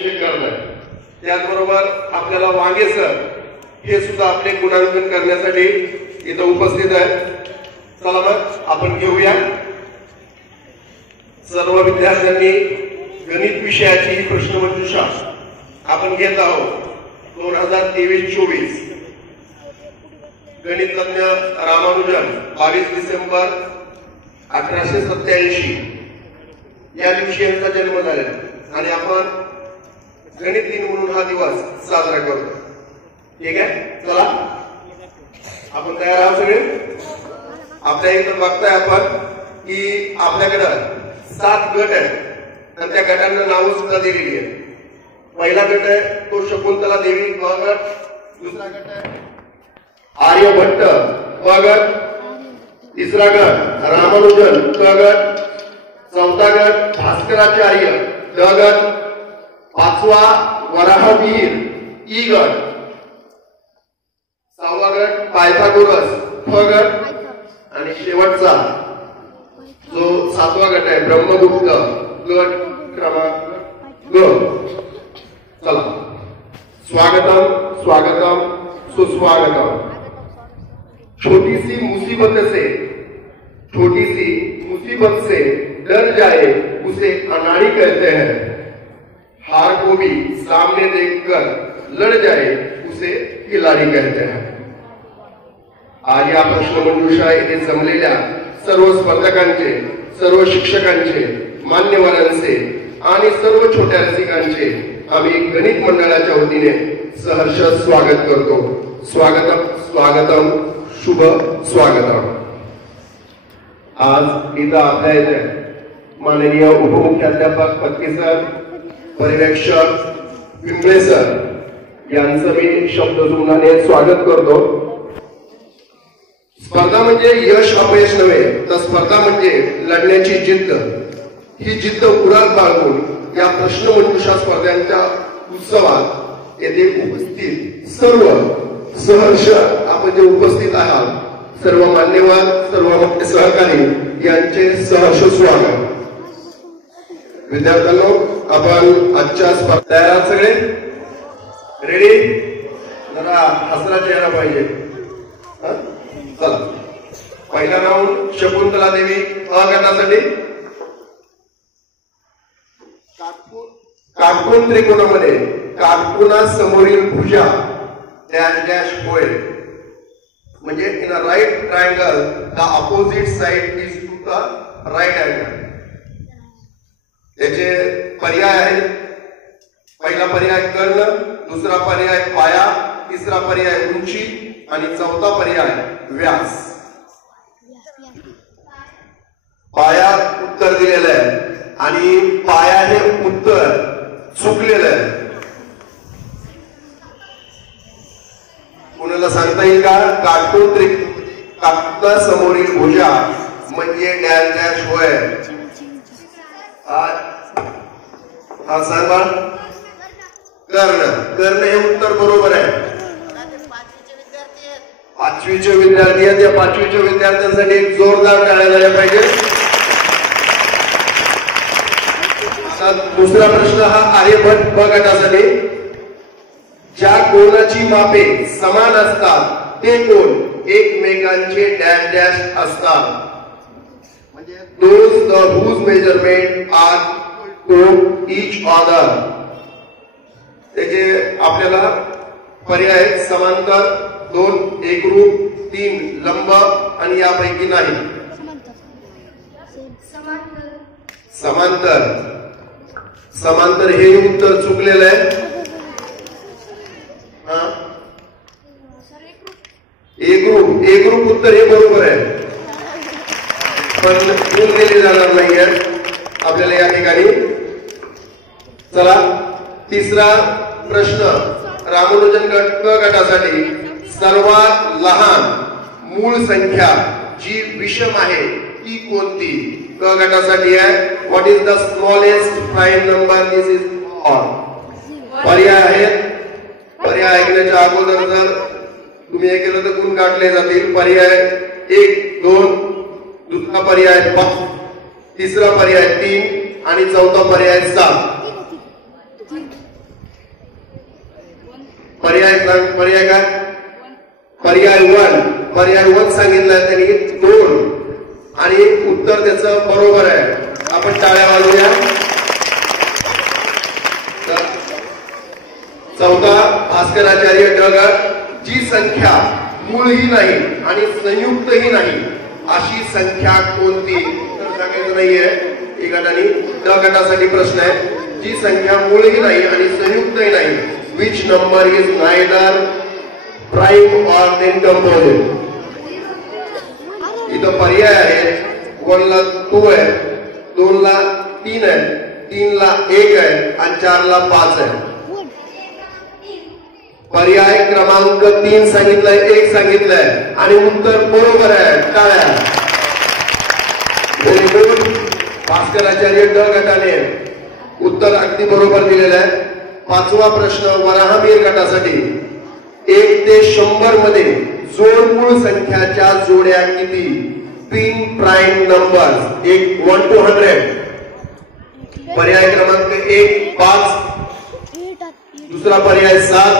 त्याचबरोबर आपल्याला वांगे सर हे सुद्धा आपले गुणांकन करण्यासाठी इथं उपस्थित आहेत। चला मग आपण घेऊया। सर्व विद्यार्थ्यांनी गणित विषयाची ही प्रश्नमंजुषा आपण घेत आहोत 2023-24 गणित तज्ञ रामानुजन 22 डिसेंबर 1887 या दिवशी यांचा जन्म झाला आणि आपण गणित दिन म्हणून हा दिवस साजरा करतो। ठीक आहे, चला आपण तयार आहोत सगळे। आपल्या इथं बघताय आपण की आपल्याकडं 7 गट आहेत आणि त्या गटांना नावं सुद्धा दिलेली आहेत। पहिला गट आहे तो शकुंतला देवी ब गट, दुसरा गट आहे आर्यभट्ट ब गट, तिसरा गट रामानुजन क गट, चौथा गट भास्कराचार्य ड गट, पाचवा वराहवीर ई गट, सहावा गट पायथागोरस फ गट आणि शेवटचा जो 7वा गट आहे ब्रह्मगुप्त गट क्रमांक ग। चला, स्वागतम स्वागतम सुस्वागतम। छोटी सी मुसीबत से डर जाए उसे अनाड़ी कहते हैं। हार को भी सामने देखकर लड़ जाए उसे खिलाड़ी कहते हैं। आज या प्रश्नमंजुषा येथे जमलेल्या सर्व स्पर्धकांचे, सर्व शिक्षकांचे, मान्यवरांचे आणि सर्व छोट्या रसिकांचे आम्ही गणित मंडळाच्या वतीने सहर्ष स्वागत करतो। स्वागतम स्वागतम शुभ स्वागतम। आज इथं आपल्या इथे माननीय उपमुख्याध्यापक पत्की सर, पर्यवेक्षक पिंपळे सर यांचं मी शब्दसुमनाने स्वागत करतो। स्पर्धा म्हणजे यश अपयश नव्हे, तर स्पर्धा म्हणजे लढण्याची जिद्द। ही जिद्द उरात बाळगून या प्रश्नमंजुषा स्पर्धांच्या उत्सवात येथे उपस्थित सर्व सहर्ष आपण जे उपस्थित आहात सर्व मान्यवर, सर्व मुख्य सहकारी यांचे सहर्ष स्वागत। विद्यार्थ्यांनो, आपण आजच्या स्पर्धा तयार सगळे रेडी? जरा हसरा चेहरा पाहिजे। चला, पहिला राऊंड शकुंतला देवी अ गटासाठी। काटकोन त्रिकोणामध्ये काटकोना समोरील भुजा डॅश डॅश होय, म्हणजे in a right triangle the opposite side is to the right angle. त्याचे पर्याय आहेत। पहिला पर्याय कर्ण, दुसरा पर्याय पाया, तिसरा पर्याय उंची आणि चौथा पर्याय व्यास। पाया उत्तर दिलेलं आहे आणि पाया हे उत्तर चुकलेलं आहे। कोणाला सांगता येईल का? काटकोना समोरील भुजा म्हणजे डॅश डॅश होय। हा सांगा। कर्ण, कर्ण हे उत्तर बरोबर आहे। 5वीचे विद्यार्थी आहेत, या 5वीच्या विद्यार्थ्यांसाठी एक जोरदार टाळ्या झाल्या पाहिजे। दुसरा प्रश्न हा आर्यभट्ट ब गटासाठी। ज्या कोनाची मापे समान असतात ते कोन एकमेकांचे डॅश डॅश असतात, म्हणजे those the whose measurement are to each other. त्याचे आपल्याला पर्याय समांतर, 2 एकरूप, 3 लंब आणि यापैकी नाही। समांतर, समांतर हे उत्तर चुकलेलं आहे। एकरूप, एकरूप उत्तर हे बरोबर आहे, पण गुण दिले जाणार नाहीये आपल्याला या ठिकाणी। चला, तिसरा प्रश्न रामानुजन गटासाठी। सर्वात लहान मूळ संख्या जी विषम आहे ती कोणती? क गटासाठी आहे what is the smallest prime number? This is all. पर्याय आहेत, पर्याय ऐकण्याच्या अगोदर जर तुम्ही हे केलं तर गुण काढले जातील। पर्याय 1 2, दुसरा पर्याय 5, तिसरा पर्याय 3 आणि चौथा पर्याय 7। पर्याय काय? पर्याय 1. पर्याय 1 सांगितलं त्यांनी 2 आणि उत्तर त्याचं बरोबर आहे. आपण टाळ्या वाजवूया. चौथा भास्कराचार्य ढगट, जी संख्या मूळही नाही आणि संयुक्तही नाही अशी संख्या कोणती? तर सांगायचं नाहीये. एक गटाने ड गटासाठी प्रश्न आहे. जी संख्या मूळही नाही आणि संयुक्तही नाही. Which number is neither prime और देन कंपोजिट? इथं पर्याय आहे. 1 ला 2 आहे, 2 ला 3 आहे, 3 ला 1 आहे आणि 4 ला 5 आहे. पर्याय क्रमांक 3 सांगितलंय, 1 सांगितलंय आणि उत्तर बरोबर आहे. टाळ्या. Very good. भास्कराचार्य ड गटाने उत्तर अगदी बरोबर दिलेलं आहे. 5वा प्रश्न वराहमीर गटासाठी. 1 ते 100 मध्ये जोडमूळ संख्याच्या जोड्या किती? Pin prime numbers. 1 to 100. पर्याय क्रमांक 1 5, दुसरा पर्याय 7,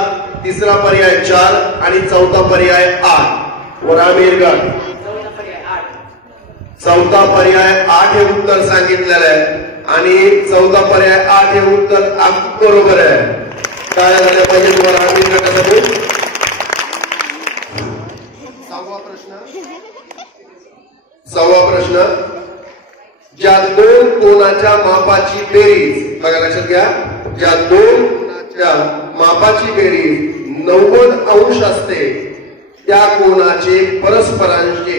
तिसरा पर्याय 4 आणि चौथा पर्याय 8. वराहमीर गट. चौथा पर्याय 8 हे उत्तर सांगितलेलं आहे आणि चौथा पर्याय 8 हे उत्तर अगदी बरोबर आहे. काय झालं पाहिजे वराहमीर गटासाठी? 6वा प्रश्न. ज्या 2 कोनाच्या मापाची बेरीज, बघा लक्षात घ्या, ज्या 2 कोनाच्या मापाची बेरीज 90 अंश असते त्या कोनाचे परस्परांचे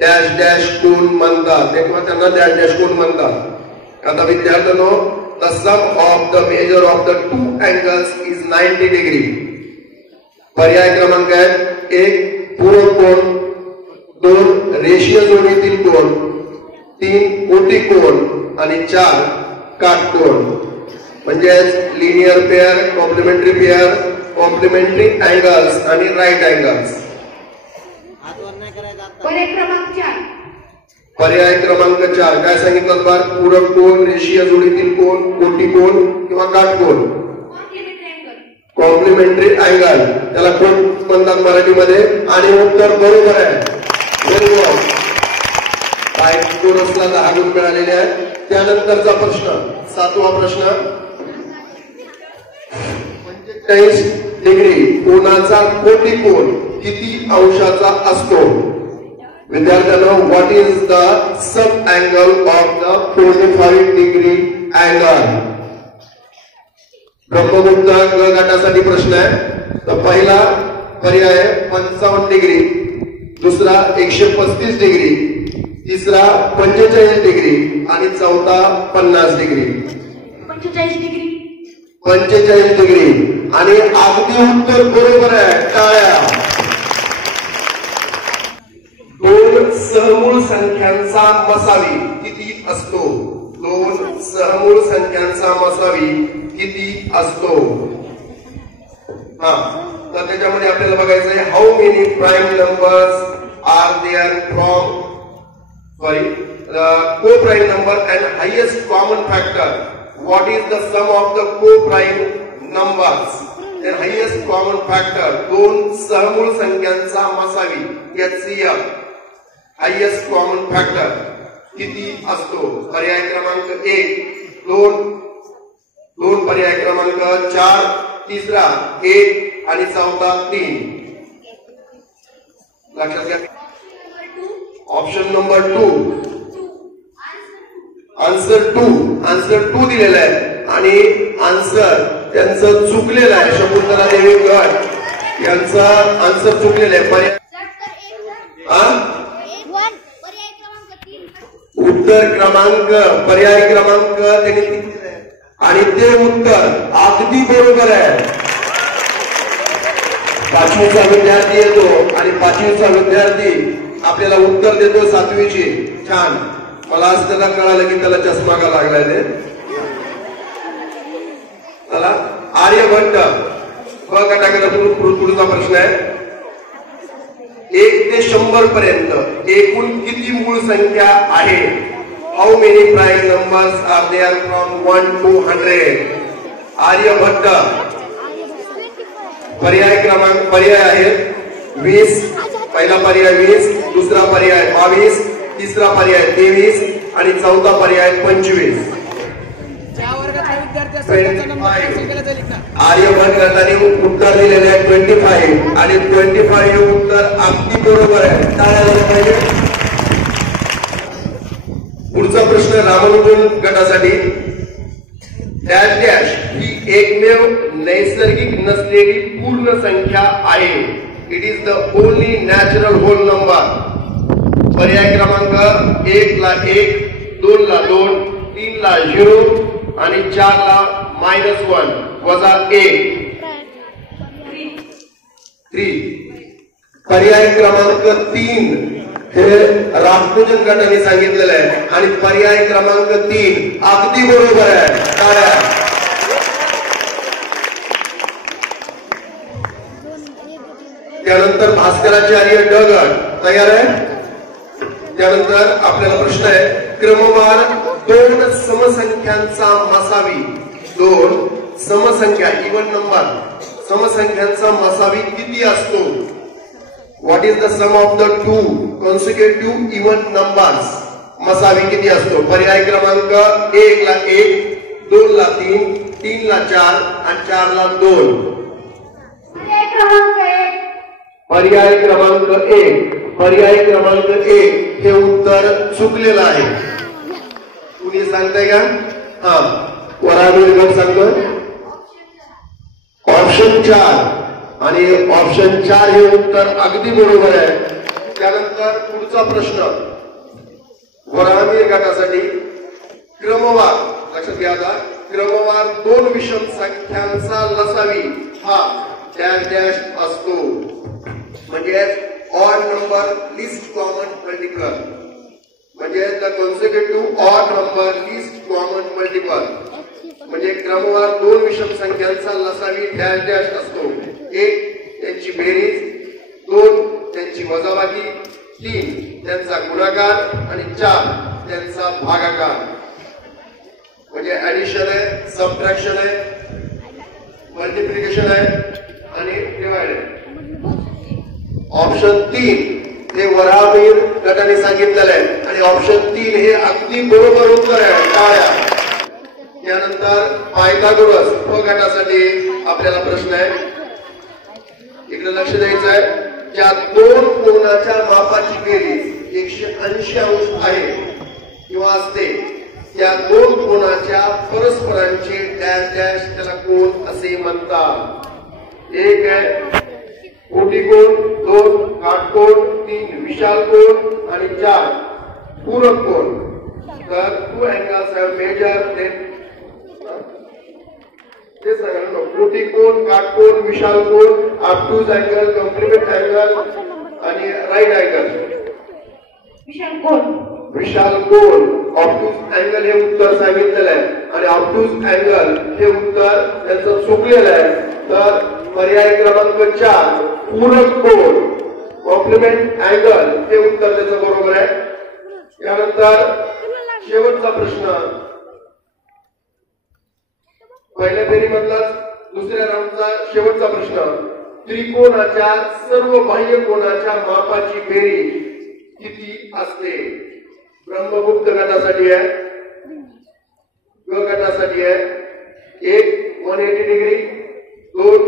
डॅश डॅश कोन म्हणतात. किंवा त्यांना डॅश डॅश कोन म्हणतात. आता विद्यार्थ्यांनो, the sum of the measure of the 2 angles is 90 degree. पर्याय क्रमांक आहेत 1 पूरक कोन, 2 रेषीय जोडीतील कोन, 3 कोटी कोन आणि 4 काटकोन. म्हणजे linear pair, complementary pair, complementary angles आणि राईट अँगल्स. पर्याय क्रमांक 4 काय सांगितलं? बार पूरक कोन, रेषीय जोडीतील कोन, कोटी कोन किंवा काटकोन. कॉम्प्लिमेंटरी अँगल त्याला कोण म्हणतात मराठीमध्ये आणि उत्तर बरोबर आहे. कोरसला 10 गुण मिळालेले आहेत. त्यानंतरचा प्रश्न 7वा प्रश्न. 45 डिग्री कोनाचा कोटी कोन किती अंशाचा असतो? विद्यार्थ्यांनो, what is the sub angle of the 45 degree angle? Brahmagupta ग गटासाठी प्रश्न आहे. तर पहिला पर्याय 55 डिग्री, दुसरा 135 डिग्री, तिसरा 45 डिग्री आणि चौथा 50 डिग्री. 45 डिग्री आणि अगदी उत्तर बरोबर आहे. टाळ्या. 2 सहमूळ संख्यांचा मसावी किती असतो? 2 सहमूळ संख्यांचा मसावी किती असतो? तर त्याच्यामध्ये आपल्याला बघायचं आहे how many prime numbers are there from co-prime number and highest common factor. What is the sum of the co-prime numbers and highest common factor? 2 सहमूळ संख्यांचा मसावी HCF highest common factor किती असतो? पर्याय क्रमांक 1 2, पर्याय क्रमांक 4, तिसरा 1 आणि चौथा 3. लक्षात घ्या. ऑप्शन नंबर 2 आन्सर 2 दिलेला आहे आणि आन्सर त्यांचं चुकलेलं आहे. शकुंतला देवी गट यांचा आन्सर चुकलेलं आहे. पर्याय उत्तर क्रमांक पर्याय क्रमांक त्यांनी आणि ते उत्तर अगदी बरोबर आहे. 5वीचा विद्यार्थी येतो आणि 5वीचा विद्यार्थी आपल्याला उत्तर देतो 7वीची. छान. मला आज त्याला कळालं की त्याला चष्मा का लागलाय ते. चला आर्यभट्ट ब गटाकडे पुढचा प्रश्न आहे. 1 ते 100 पर्यंत एकूण किती मूळ संख्या आहे? How many prime numbers are there from 1 to 100? Aryabhata पर्याय आहेत 20, पहिला पर्याय 20, दुसरा पर्याय 22, तिसरा पर्याय 23 आणि चौथा पर्याय 25. आर्यभट्ट गटाने उत्तर दिलेले आहे 25 आणि 25 हे उत्तर अगदी बरोबर आहे. टाळ्या झाल्या पाहिजे. पुढचा प्रश्न रामानुजन गटासाठी. डॅश डॅश ही एकमेव नैसर्गिक नसलेली पूर्ण संख्या आहे. It is the only natural whole number. पर्याय क्रमांक 1 ला 1, 2 ला 2, 3 ला 0 आणि 4 ला -1 वजा 1. 3. पर्याय क्रमांक 3 हे रामानुजन गटाने सांगितलेलं आहे आणि पर्याय क्रमांक 3 अगदी बरोबर आहे. टाळ्या. त्यानंतर भास्कराचार्य डगड तयार आहे. त्यानंतर आपल्याला प्रश्न आहे क्रमवार 2 समसंख्यांचा मसावी. 2 समसंख्या इवन नंबर समसंख्यांचा मसावी किती असतो? What is the sum of the 2 consecutive even numbers? मसावी किती असतो? पर्याय क्रमांक 1 ला 1, 2 ला 3, 3 ला 4 आणि 4 ला 2. पर्याय क्रमांक 1. पर्याय क्रमांक 1 हे उत्तर चुकलेलं आहे. कुणी सांगताय का? हा, वराडे गट सांगतोय ऑप्शन 4 आणि ऑप्शन 4 हे उत्तर अगदी बरोबर आहे. त्यानंतर पुढचा प्रश्न वराडे गटासाठी. क्रमवार, लक्षात घ्या आता, क्रमवार 2 विषम संख्यांचा लसावी हा डॅश डॅश असतो. म्हणजे odd number least common multiple. म्हणजे the consecutive odd number least common multiple. म्हणजे क्रमवार 2 विषम संख्यांचा लसावी डॅश डॅश असतो. 1 त्यांची बेरीज, 2 त्यांची वजाबाकी, 3 त्यांचा गुणाकार आणि 4 त्यांचा भागाकार. म्हणजे ऍडिशन आहे, सबट्रॅक्शन आहे, मल्टिप्लिकेशन आहे आणि डिवाइड आहे. ऑप्शन 3 हे वरामीर गटाने सांगितलेलं आहे आणि ऑप्शन 3 हे अगदी बरोबर उत्तर आहे. टाळ्या. त्यानंतर पायथागोरस प गटासाठी आपल्याला प्रश्न आहे. इकडे लक्ष द्यायचं आहे. ज्या 2 कोनाच्या मापाची बेरीज 180 अंश आहे किंवा असते त्या 2 कोनाच्या परस्परांचे डॅश डॅश त्याला कोन असे म्हणतात. 1 आहे कोटिकोण, 2 काटकोण, 3 विशाल कोण आणि 4 पूरक कोण. तर 2 angles have measured ते सांगा. कोटिकोण, काटकोण, विशाल कोण, ऑब्ट्यूज अँगल, कॉम्प्लिमेंट अँगल आणि राईट अँगल. विशाल कोण ऑब्ट्यूज अँगल हे उत्तर सांगितलेलं आहे आणि ऑब्ट्यूज अँगल हे उत्तर त्यांचं चुकलेलं आहे. तर पर्याय क्रमांक 4 पूरक कोण कॉम्प्लिमेंट अँगल हे उत्तर त्याचं बरोबर आहे. यानंतर शेवटचा प्रश्न. पहिल्या फेरीमधला दुसऱ्या राऊंडचा शेवटचा प्रश्न. त्रिकोणाच्या सर्व बाह्य कोणाच्या मापाची बेरीज किती असते? ब्रह्मगुप्त गटासाठी आहे, ग गटासाठी आहे. 1 180 डिग्री, 2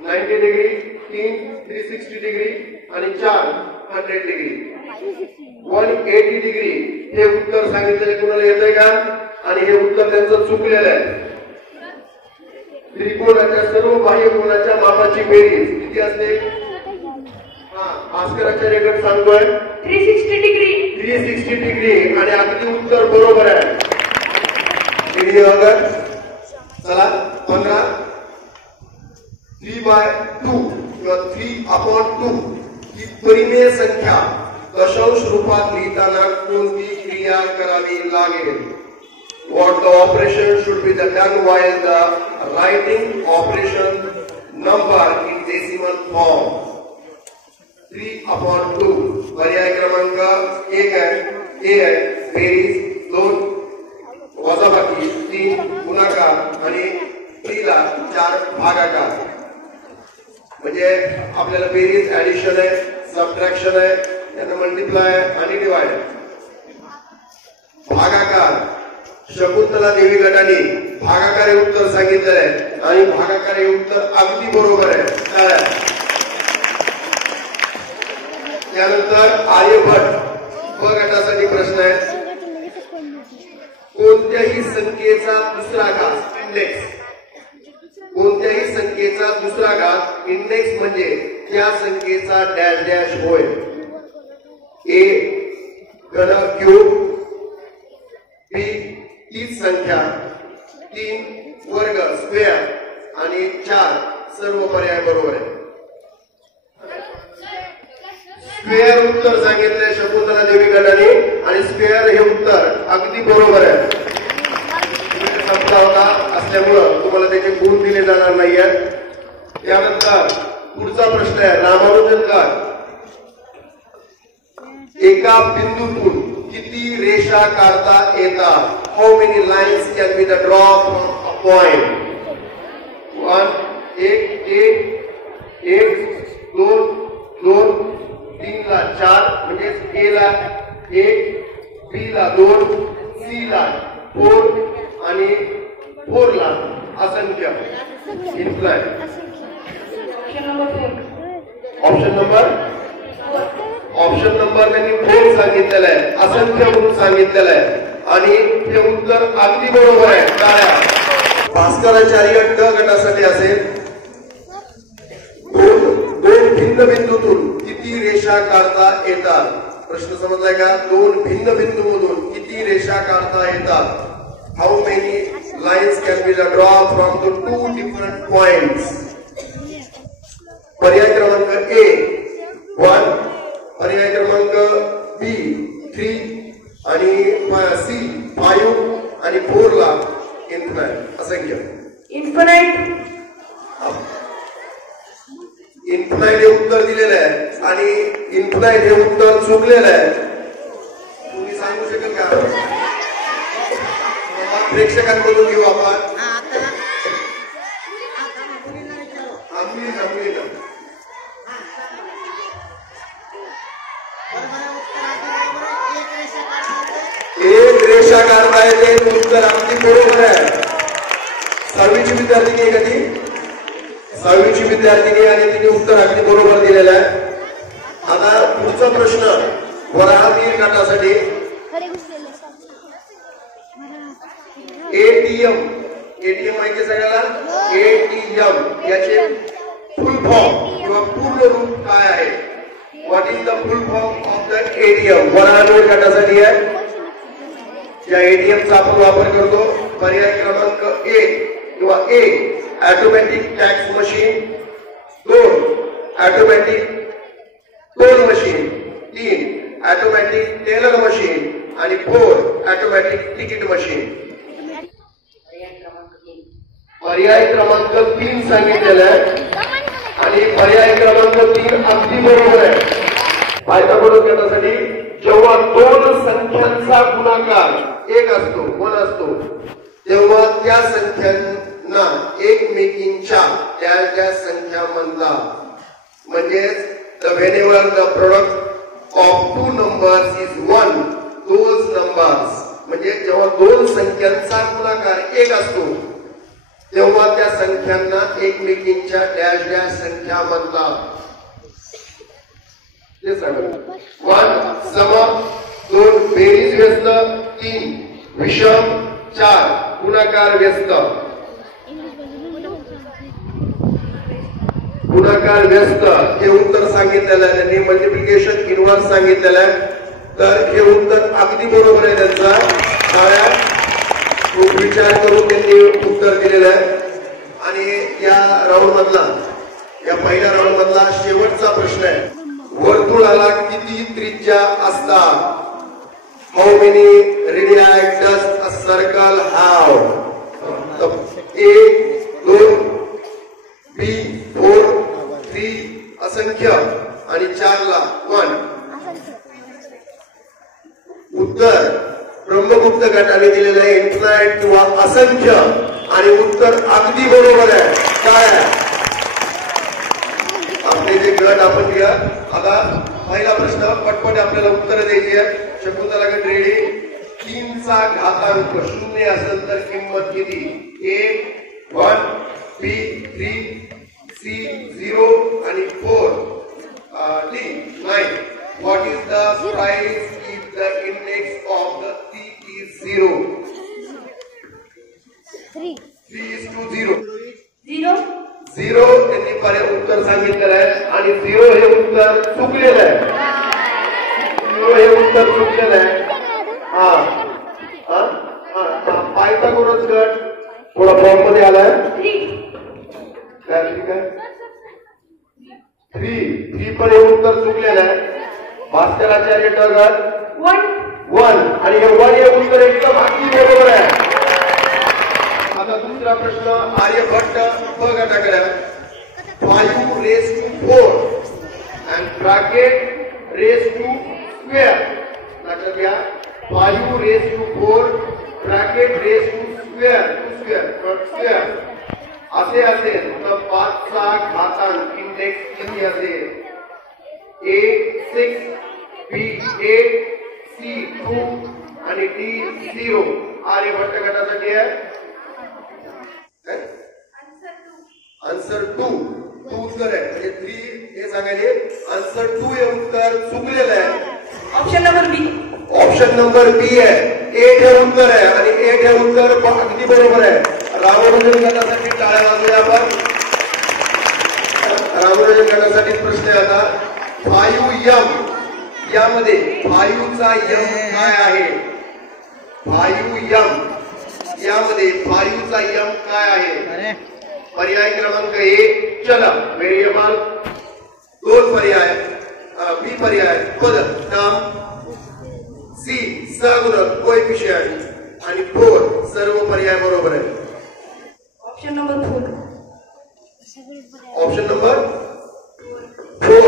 90 डिग्री, 3 360 डिग्री आणि 4 100 डिग्री. 180 डिग्री हे उत्तर सांगितलेले कुणाला येतंय का? आणि हे उत्तर त्यांचं चुकलेलं आहे. त्रिकोणाच्या सर्व बाह्य कोणाच्या मापाची बेरीज किती असते? भास्कराचार्य गट सांगतोय 360 डिग्री. 360 डिग्री आणि अगदी उत्तर बरोबर आहे. चला 15 3/2 किंवा 3/2 ही परिमेय संख्या दशांश रूपात लिहिताना कोणती क्रिया करावी लागेल? What the operation should be done while the writing operation number in decimal form? 3/2. पर्याय क्रमांक 1 आहे, A आहे बेरीज, 2 वजाबाकी, 3 गुणाकार आणि 4 भागाकार, म्हणजे आपल्याला बेरीज, ऍडिशन आहे, सबट्रॅक्शन आहे, त्यांना मल्टिप्लाय आणि डिवाइड. भागाकार, शकुंतला देवी गटाने भागाकार हे उत्तर सांगितलेलं आहे आणि भागाकार हे उत्तर अगदी बरोबर आहे. त्यानंतर आर्यभट्ट ब गटासाठी प्रश्न आहे. कोणत्याही संख्येचा दुसरा घात इंडेक्स, कोणत्याही संख्येचा दुसरा घात इंडेक्स म्हणजे त्या संख्येचा डॅश डॅश होय. ए घन क्यूब, बी तीच संख्या, 3 वर्ग स्क्वेअर आणि 4 सर्व पर्याय बरोबर आहे. स्क्वेअर उत्तर सांगितलंय शकुंतला देवी गटाने आणि स्क्वेअर हे उत्तर अगदी बरोबर आहे. संपला होता असल्यामुळं तुम्हाला त्याचे गुण दिले जाणार नाहीयेत. त्यानंतर पुढचा प्रश्न आहे रामानुजनकर. एका बिंदूतून किती रेषा काढता येतात? How many lines can be the draw from a point? 1 1 2 2 3 ला 4 म्हणजे ए ला 1, बी ला 2, सी ला 4 आणि 4 ला असंख्य. इम्प्लाय ऑप्शन नंबर त्यांनी 4 सांगितलेलं आहे, असंख्य म्हणून सांगितलेलं आहे आणि हे उत्तर अगदी बरोबर आहे. टाळ्या. भास्कराचार्य ड गटासाठी असेल. दोन भिन्न बिंदूतून किती रेषा काढता येतात? प्रश्न समजलाय का? 2 भिन्न बिंदूमधून किती रेषा काढता येतात? How many lines can be draw from the 2 different points? पर्याय क्रमांक ए 1, पर्याय क्रमांक बी 3 आणि सी 5 आणि 4 ला इन्फिनाइट असंख्य. इन्फिनाइट हे उत्तर दिलेलं आहे आणि इन्फिनाइट हे उत्तर चुकलेलं आहे. तुम्ही सांगू शकाल का? प्रेक्षकांकडून घेऊ आपण. एक रेषा काढता येते, उत्तर अगदी बरोबर आहे. 6वीची विद्यार्थिनी आहे का ती? 6वीची विद्यार्थिनी आणि तिने उत्तर अगदी बरोबर दिलेलं आहे. आता पुढचा प्रश्न वराहतीर गटासाठी. एटीएम माहिती सगळ्याला? एटीएम याचे फुल फॉर्म किंवा पूर्ण रूप काय आहे? What is the full form of the ATM? वराहतीर गटासाठी आहे. या एटीएमचा आपण वापर करतो. पर्याय क्रमांक 1 किंवा A automatic tax machine, 2 automatic toll machine, 3 automatic teller machine आणि 4 ऑटोमॅटिक तिकीट मशीन. पर्याय क्रमांक 3 सांगितलेला आहे आणि पर्याय क्रमांक 3 अगदी बरोबर आहे. फायदा करून घेण्यासाठी जेव्हा 2 संख्यांचा गुणाकार 1 असतो, 1 असतो, तेव्हा त्या संख्यांना एकमेकींच्या त्या संख्या म्हणतात. म्हणजेच whenever the product of 2 numbers is 1, those numbers म्हणजे जेव्हा 2 संख्यांचा गुणाकार 1 असतो तेव्हा त्या संख्यांना एकमेकींच्या डॅश डॅश संख्या म्हणतात. 1 सम, 2 बेरीज व्यस्त, 3 विषम, 4 गुणाकार व्यस्त. गुणाकार व्यस्त हे उत्तर सांगितलेलं आहे त्यांनी. मल्टिप्लिकेशन इनव्हर्स सांगितलेलं आहे. तर हे उत्तर अगदी बरोबर आहे त्यांचा. खूप विचार करून त्यांनी उत्तर दिलेलं आहे. आणि या राऊंड मधला, या पहिल्या राऊंड मधला शेवटचा प्रश्न आहे. वर्तुळाला किती त्रिज्या असतात? How many radii does a circle have? A 2, B 4, 3 असंख्य आणि 4 ला 1. उत्तर ब्रह्मगुप्त गटाने दिलेलं आहे इन्फिनाइट किंवा असंख्य. आणि उत्तर अगदी बरोबर आहे. काय आपले जे गट आपण घ्या. आता पहिला प्रश्न पटपट आपल्याला उत्तर द्यायची आहे. शकुंतला गट रेडी. 3 चा घातांक 0 असेल तर किंमत किती? A 1 B 3 C 0 आणि 4 D 9. What is the price if the index of the C is 0? 3 is to 0. 0 त्यांनी पर्याय उत्तर सांगितलेलं आहे आणि 0 हे उत्तर चुकलेलं आहे. 0 हे उत्तर चुकलेलं आहे. पायथागोरस गट थोडा फॉर्म मध्ये आलाय. 3 पण हे उत्तर चुकलेलं आहे. भास्कराचार्य गट 1 आणि हे 1 हे उत्तर एकदम अगदी बरोबर आहे. आता दुसरा प्रश्न आर्यभट्ट ब गटाकडे. 5 raised to 4 and bracket raised to square. लक्षात घ्या. 5 raised to 4 bracket raised to square असे असेल तर 5 चा घातांक इंडेक्स किती असेल? A 6 B 8 C 2 आणि D 0. आर्यभट्ट गटासाठी आहे आन्सर 2 उत्तर आहे. म्हणजे 3 हे सांगायचे. आन्सर 2 हे उत्तर चुकलेलं आहे. ऑप्शन नंबर बी. ऑप्शन नंबर बी आहे. 8 हे उत्तर आहे आणि 8 हे उत्तर अगदी बरोबर आहे. रामोनोजन गटासाठी टाळ्या वाजवूया आपण. रामोनोजन गटासाठी प्रश्न आहे आता. 5M यामध्ये 5 चा M काय आहे? 5M यामध्ये 5 चा M काय आहे? पर्याय क्रमांक 1 चल व्हेरिएबल, 2 पर्याय बी पर्याय पद नाम, सी सगुणक कोएफिशिएंट आणि 4 सर्व पर्याय बरोबर आहे. Option number 4. Option number 4.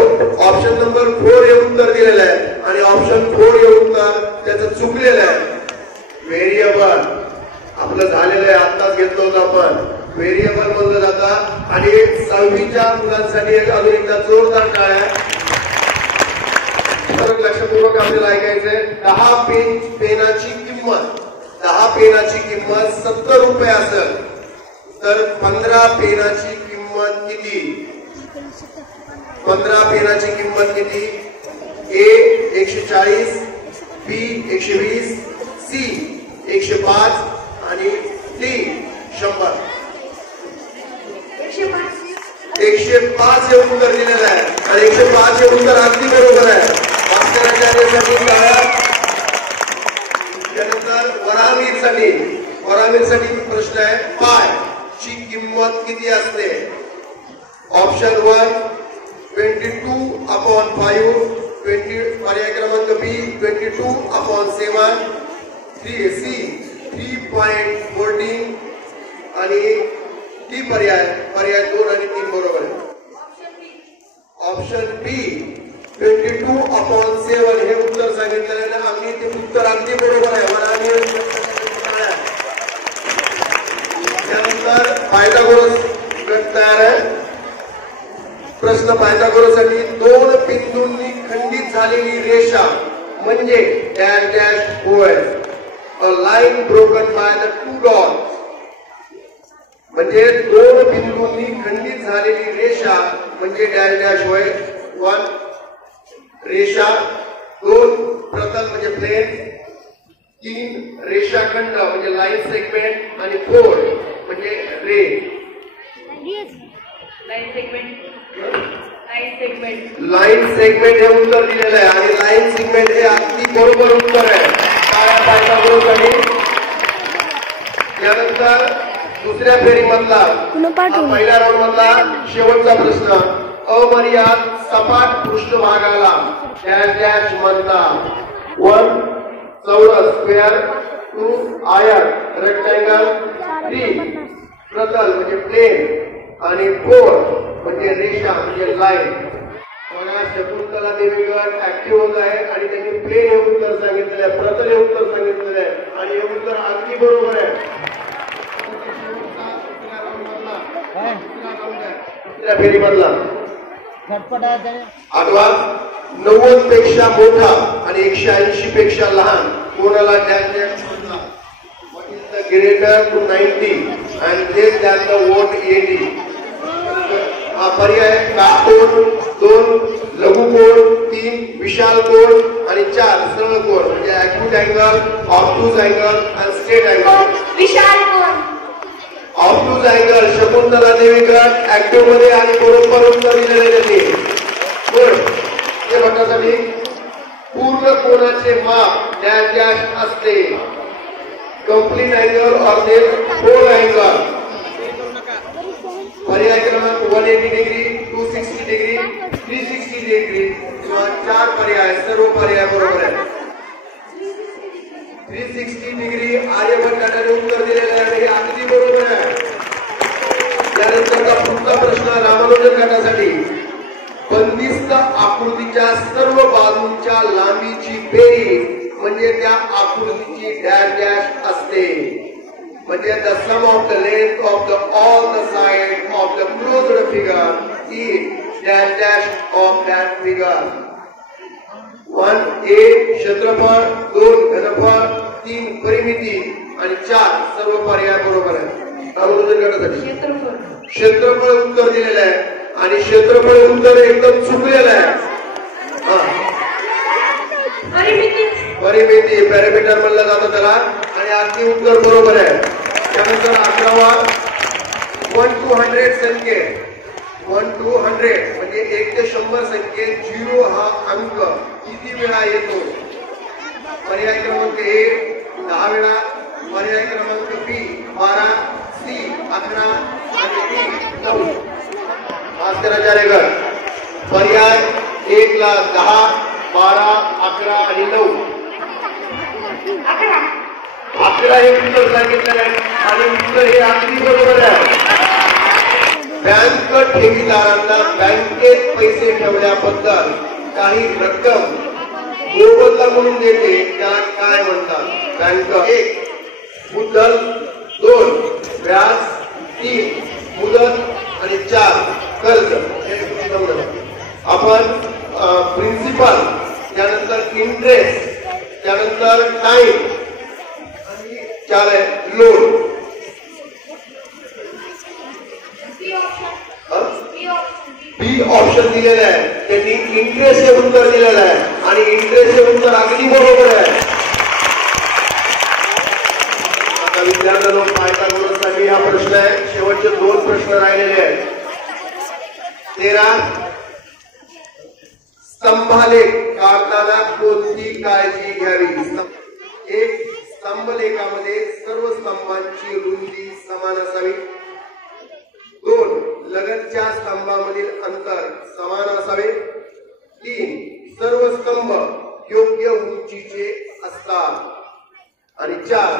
Option number 4 हे उत्तर दिलेलं आहे आणि ऑप्शन 4 हे उत्तर त्याचं चुकलेलं आहे. व्हेरिएबल आपलं झालेलं आहे. आत्ताच घेतलं होतं आपण. व्हेरिएबल म्हणलं जातं आणि 6वीच्या मुलांसाठी अजून एकदा जोरदार टाळ्या. लक्षपूर्वक आपल्याला ऐकायचंय. 10 पेनाची किंमत 70 रुपये असेल तर 15 पेनाची किंमत किती? 15 पेनाची किंमत किती? A 140 B 120 C 105 आणि D 100. 105 हे उत्तर दिलेलं आहे आणि 105 हे उत्तर अगदी बरोबर आहे. भास्कराचार्यसाठी त्यानंतर वरामीरसाठी प्रश्न आहे. पाय ची किंमत किती असते? ऑप्शन 1 22/5 पर्याय क्रमांक बी 22/7 C 3.14 आणि डी पर्याय 2 आणि 3 बरोबर आहे. ऑप्शन बी 22/7 हे उत्तर सांगितलेलं आहे. आम्ही ते उत्तर अगदी बरोबर आहे. त्यानंतर पायथागोरस गट तयार आहे. प्रश्न पायथागोरससाठी 2 बिंदूंनी खंडित झालेली रेषा म्हणजे डॅश डॅश होय. अ line broken by the 2 dots म्हणजे 2 बिंदूंनी खंडित झालेली रेषा म्हणजे डॅश डॅश होय. 1 रेषा, 2 प्रतल म्हणजे प्लेन, 3 रेषाखंड म्हणजे लाईन सेगमेंट आणि 4 म्हणजे रे. लाईन सेगमेंट हे उत्तर दिलेलं आहे आणि लाईन सेगमेंट हे अगदी बरोबर उत्तर आहे. त्यानंतर दुसऱ्या फेरीमधला पहिल्या राऊंड मधला शेवटचा प्रश्न. अमर्याद सपाट पृष्ठभागाला डॅश डॅश म्हणतात. 1 चौरस स्क्वेअर, 2 आयत रेक्टँगल, 3 प्रतल म्हणजे प्लेन आणि 4 म्हणजे रेषा म्हणजे लाईन. बघा शकुंतला देवी गट ऍक्टिव्ह होत आहे आणि त्यांनी प्लेन हे उत्तर सांगितलेलं आहे, प्रतल हे उत्तर सांगितलेलं आहे आणि हे उत्तर अगदी बरोबर आहे. दुसऱ्या फेरीमधला आठवा 90 पेक्षा मोठा आणि 180 पेक्षा लहान कोणाला डॅश डॅश म्हणला. What is the greater to 90 and less than the what 80? हा पर्याय काटकोन, 2 लघुकोन, 3 विशाल कोन आणि 4 सरळ कोन म्हणजे अॅक्यूट अँगल, ऑब्ट्यूज अँगल आणि स्ट्रेट अँगल. विशाल कोण obtuse angle Shakuntala Devikar active मध्ये आणि बरोबर उत्तर दिलेले त्यांनी. गुड. हे भटासाठी पूर्ण कोनाचे माप डॅश डॅश असते. कंप्लीट अँगल और देन होल अँगल. पर्याय क्रमांक 180 डिग्री, 260 डिग्री, 360 डिग्री किंवा 4 पर्याय. सर्व पर्याय बरोबर आहे. 360 डिग्री आर्यभट्ट गटाने उत्तर दिलेले आहे. हे अगदी बरोबर आहे. त्यानंतरचा पुढचा प्रश्न रामानुजन गटासाठी. बंदिस्त आकृतीच्या सर्व बाजूंच्या लांबीची बेरीज म्हणजे त्या आकृतीची डॅश डॅश असते. म्हणजे the sum of the length of the all the side of the closed figure is dash dash of that figure. 1 ए क्षेत्रफळ, 2 घनफळ, 3 परिमिती आणि 4 सर्व पर्याय बरोबर आहे. रामानुजन गटासाठी क्षेत्रफळ उत्तर दिलेलं आहे आणि क्षेत्रफळ उत्तर एकदम चुकलेलं आहे. परिमिती पॅरामीटर म्हणलं जातं त्याला आणि अगदी उत्तर बरोबर आहे. त्यानंतर 11वा 1 to 100 संख्येत 1 to 100 म्हणजे 1 ते 100 संख्येत 0 हा अंक किती वेळा येतो. पर्याय क्रमांक 1 10 वेळा, पर्याय क्रमांक बी 12, सी 11 आणि डी 9. मास्तराचार्यगड पर्याय 1 ला 10, 12, 11 आणि 9. 11 हे उत्तर सांगितलं आहे आणि उत्तर हे अगदी बरोबर आहे. बँक ठेवीदारांना बँकेत पैसे ठेवल्याबद्दल काही रक्कम मोबदला म्हणून देते त्याला काय म्हणतात. बँक 1 मुद्दल, 2 व्याज, 3 मुदत आणि 4 कर्ज. आपण प्रिन्सिपल, त्यानंतर इंटरेस्ट, त्यानंतर टाइम आणि 4 आहे लोन. बी ऑप्शन दिलेलं आहे. त्यांनी इंटरेस्ट हे उत्तर दिलेलं आहे आणि इंटरेस्ट हे उत्तर अगदी बरोबर आहे. आता विद्यार्थ्यांनो पायथागोरससाठी हा प्रश्न आहे. शेवटचे 2 प्रश्न राहिलेले आहेत. 13 स्तंभालेख काढताना कोणती काळजी घ्यावी. एक स्तंभलेखामध्ये सर्व स्तंभांची रुंदी समान असावी. 2 लगतच्या स्तंभामधील अंतर समान असावे. 3 सर्व स्तंभ योग्य उंचीचे असतात. आणि 4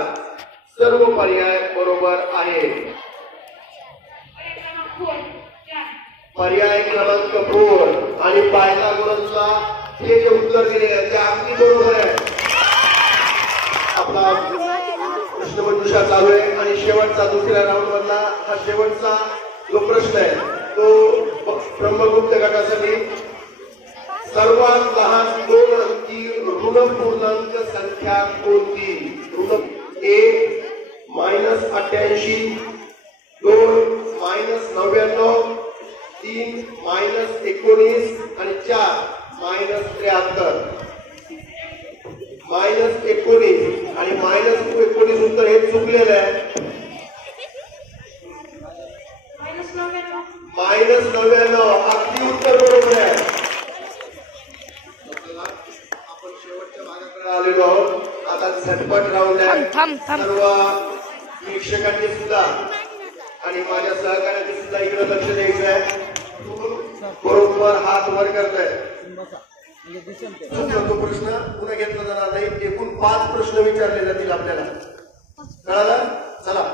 सर्व पर्याय बरोबर आहेत. पर्याय क्रमांक 4 आणि पायथागोरसला हे जे उत्तर दिले ते अगदी बरोबर आहे. आपला प्रश्नमंजुषा चालू आहे आणि शेवटचा दुसऱ्या राऊंड मधला हा शेवटचा जो प्रश्न आहे तो ब्रह्मगुप्त गटासाठी. सर्वात लहान 2 अंकी ऋण पूर्णांक संख्या कोणती. ऋण 1 -88, 2 -99, 3 -19 आणि 4 -73. -19 आणि -19 उत्तर हे चुकलेलं आहे. -99 अगदी उत्तर बरोबर आहे. आपण शेवटच्या भागाकडे आलेलो आहोत. आता झटपट राऊंड आहे. सर्व प्रेक्षकांनी सुद्धा आणि माझ्या सहकार्याने सुद्धा इकडे लक्ष द्यायचं आहे. बरोबर हात वर करताय. तो प्रश्न पुन्हा घेतला जाणार नाही. एकूण 5 प्रश्न विचारले जातील आपल्याला. कळालं. चला.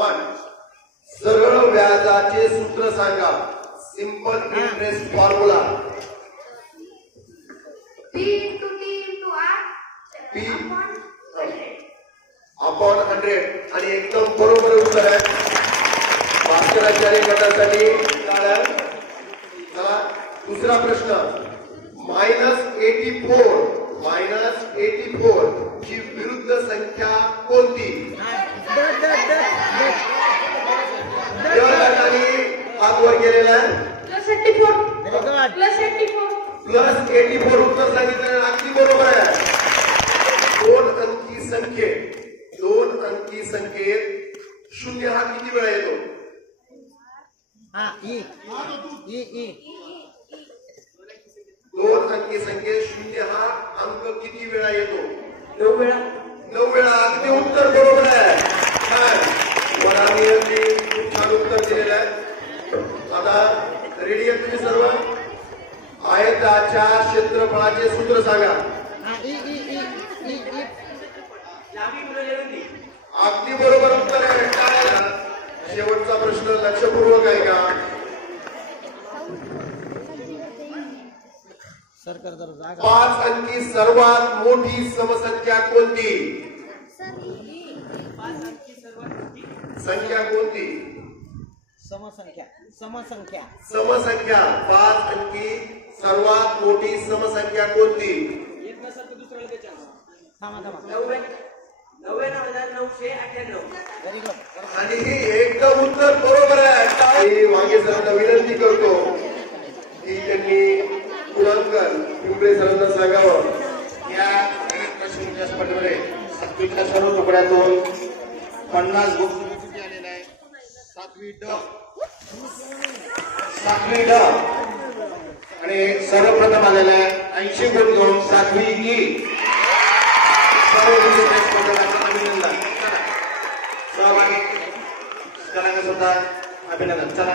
1 सरळ व्याजाचे सूत्र सांगा. Simple interest formula. P upon 100 आणि एकदम बरोबर उत्तर आहे. अक्षराचार्य गटासाठी टाळ्या. चला दुसरा प्रश्न. -84 ची विरुद्ध संख्या कोणती? या गटाने हात वर केलेला आहे. +84 +84 उत्तर सांगितलं. अगदी बरोबर आहे. दोन अंकी संख्येत 0 हा किती वेळा येतो? दोन अंकी संख्येत 0 हा अंक किती वेळा येतो? 9 वेळा. 9 वेळा. अगदी उत्तर बरोबर आहे. छान. वडामियांनी खूप छान उत्तर दिलेलं आहे. आता रेडी आहे तुम्ही सर्व? आयताच्या क्षेत्रफळाचे सूत्र सांगा. अगदी बरोबर उत्तर आहे. शेवटचा प्रश्न लक्षपूर्वक आहे का? 5 अंकी सर्वात मोठी समसंख्या कोणती? संख्या कोणती? समसंख्या. 5 अंकी सर्वात मोठी समसंख्या कोणती? 99,998. आणि हे एकदम उत्तर बरोबर आहे. वांगे सरांना विनंती करतो की त्यांनी पुराणकर पिंपळे सरांना सांगावं. या प्रश्नाच्या स्पर्धेमध्ये 7वीच्या सर्व तुकड्यातून 50 गुण आलेला आहे. 7वी ड आणि सर्वप्रथम आलेला आहे 80 गुण घेऊन 7वी ई. सर्व स्पर्धकांना अभिनंदन. सहभागी सुद्धा अभिनंदन. चला